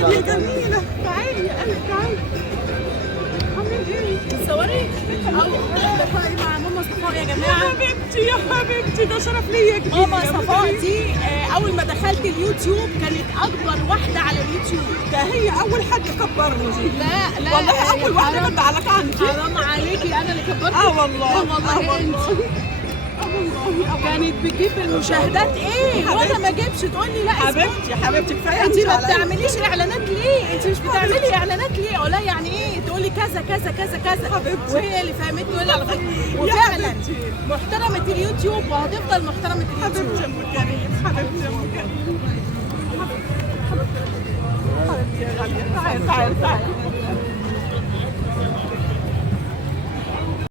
يا جميلة تعالي يا قلبي تعالي. عامل ايه؟ تصوري؟ لقائي مع ماما صفاء يا يا جماعه. حبيبتي يا حبيبتي ده شرف ليا كبير. ماما صفاء دي اول ما دخلت اليوتيوب كانت اكبر واحده على اليوتيوب. ده هي أول حد كبرني دي. لا لا والله أول واحدة حرام- بدعلك عندي. حرام عليكي انا اللي كبرت. والله والله انت كانت بتجيب المشاهدات ايه وانا ما اجيبش تقول لي لا حبيبتي حبيبتي كفاية انت أنت ما عليا. بتعمليش اعلانات ليه؟ انت مش بتعملي اعلانات ليه؟ اقول لها يعني ايه؟ تقولي كذا كذا كذا كذا حبيبتي. وهي اللي فهمتني وهي على فكره يا وفعلا حبيبتي. محترمه اليوتيوب وهتفضل محترمه اليوتيوب. حبيبتي يا أم كريم حبيبتي يا أم كريم حبيبتي يا غالية تعالي تعالي تعالي